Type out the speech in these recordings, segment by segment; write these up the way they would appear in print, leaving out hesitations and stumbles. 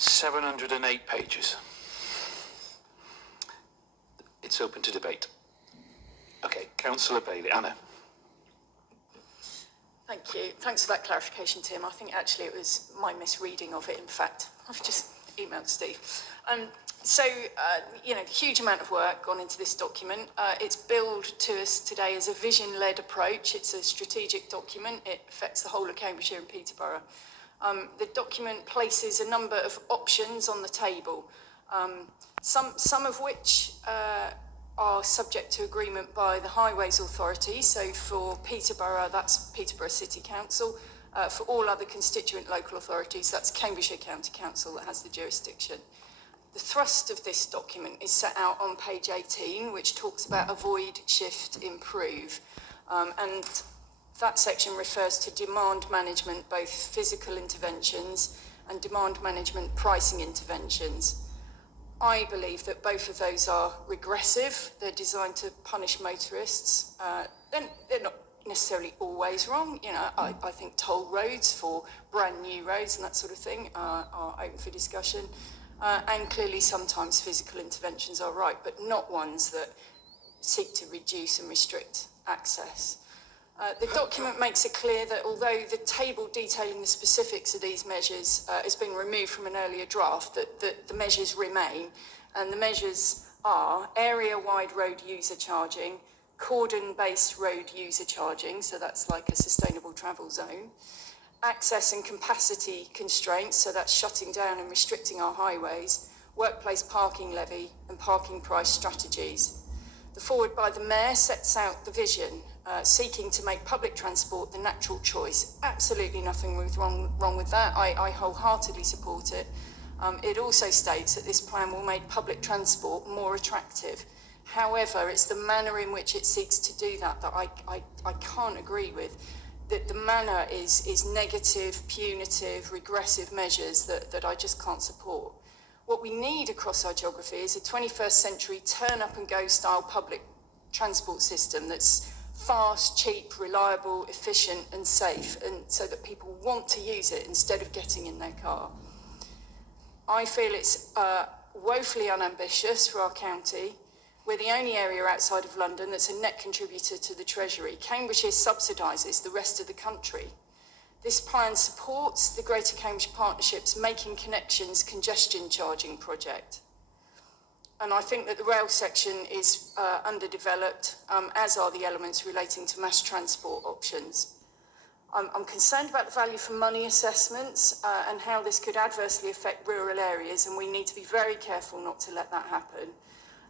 708 pages. It's open to debate. Okay, Councillor Bailey. Anna. Thank you. Thanks for that clarification, Tim. I think actually it was my misreading of it, in fact. I've just emailed Steve. You know, huge amount of work gone into this document. It's billed to us today as a vision-led approach. It's a strategic document. It affects the whole of Cambridgeshire and Peterborough. The document places a number of options on the table, some of which are subject to agreement by the Highways Authority. So for Peterborough, that's Peterborough City Council. For all other constituent local authorities, that's Cambridgeshire County Council that has the jurisdiction. The thrust of this document is set out on page 18, which talks about avoid, shift, improve. And that section refers to demand management, both physical interventions and demand management pricing interventions. I believe that both of those are regressive. They're designed to punish motorists. They're not necessarily always wrong. You know, I think toll roads for brand new roads and that sort of thing are open for discussion. And clearly sometimes physical interventions are right, but not ones that seek to reduce and restrict access. The document makes it clear that although the table detailing the specifics of these measures has been removed from an earlier draft, that the measures remain, and the measures are area-wide road user charging, cordon-based road user charging, so that's like a sustainable travel zone, access and capacity constraints, so that's shutting down and restricting our highways, workplace parking levy and parking price strategies. The forward by the Mayor sets out the vision, seeking to make public transport the natural choice. Absolutely nothing wrong with that. I wholeheartedly support it. It also states that this plan will make public transport more attractive. However, it's the manner in which it seeks to do that I can't agree with. That the manner is negative, punitive, regressive measures that I just can't support. What we need across our geography is a 21st century turn up and go style public transport system that's fast, cheap, reliable, efficient and safe, and so that people want to use it instead of getting in their car. I feel it's woefully unambitious for our county. We're the only area outside of London that's a net contributor to the Treasury. Cambridgeshire subsidises the rest of the country. This plan supports the Greater Cambridge Partnership's Making Connections congestion charging project. And I think that the rail section is underdeveloped, as are the elements relating to mass transport options. I'm concerned about the value for money assessments and how this could adversely affect rural areas, and we need to be very careful not to let that happen.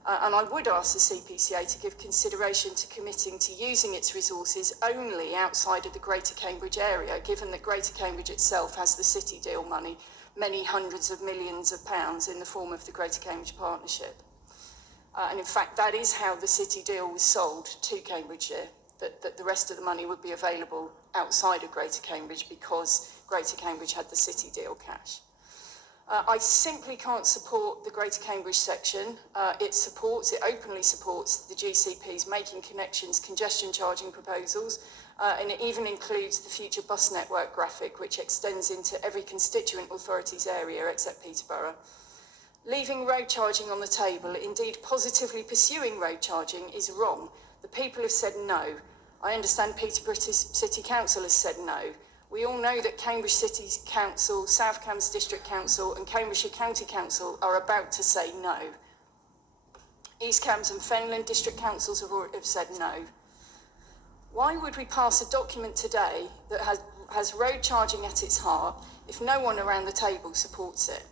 And I would ask the CPCA to give consideration to committing to using its resources only outside of the Greater Cambridge area, given that Greater Cambridge itself has the city deal money, many hundreds of millions of pounds in the form of the Greater Cambridge Partnership. And in fact, that is how the city deal was sold to Cambridgeshire, that the rest of the money would be available outside of Greater Cambridge because Greater Cambridge had the city deal cash. I simply can't support the Greater Cambridge section. It openly supports the GCP's Making Connections congestion charging proposals, and it even includes the future bus network graphic, which extends into every constituent authority's area except Peterborough. Leaving road charging on the table, indeed positively pursuing road charging, is wrong. The people have said no. I understand Peterborough City Council has said no. We all know that Cambridge City Council, South Cambs District Council and Cambridgeshire County Council are about to say no. East Cambs and Fenland District Councils have said no. Why would we pass a document today that has road charging at its heart if no one around the table supports it?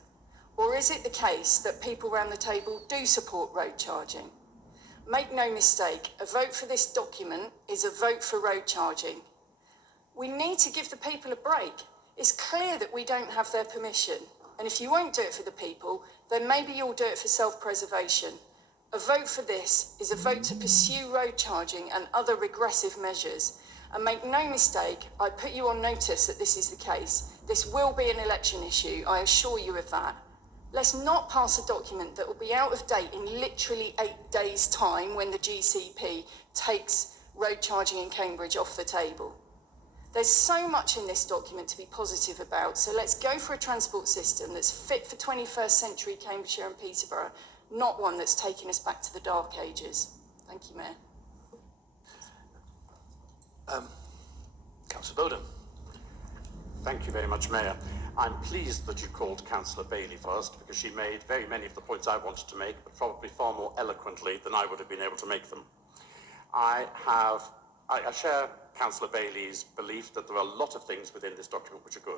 Or is it the case that people around the table do support road charging? Make no mistake, a vote for this document is a vote for road charging. We need to give the people a break. It's clear that we don't have their permission. And if you won't do it for the people, then maybe you'll do it for self-preservation. A vote for this is a vote to pursue road charging and other regressive measures. And make no mistake, I put you on notice that this is the case. This will be an election issue, I assure you of that. Let's not pass a document that will be out of date in literally 8 days' time when the GCP takes road charging in Cambridge off the table. There's so much in this document to be positive about, so let's go for a transport system that's fit for 21st century Cambridgeshire and Peterborough, not one that's taking us back to the dark ages. Thank you, Mayor. Councillor Bowden. Thank you very much, Mayor. I'm pleased that you called Councillor Bailey first, because she made very many of the points I wanted to make, but probably far more eloquently than I would have been able to make them. I share Councillor Bailey's belief that there are a lot of things within this document which are good.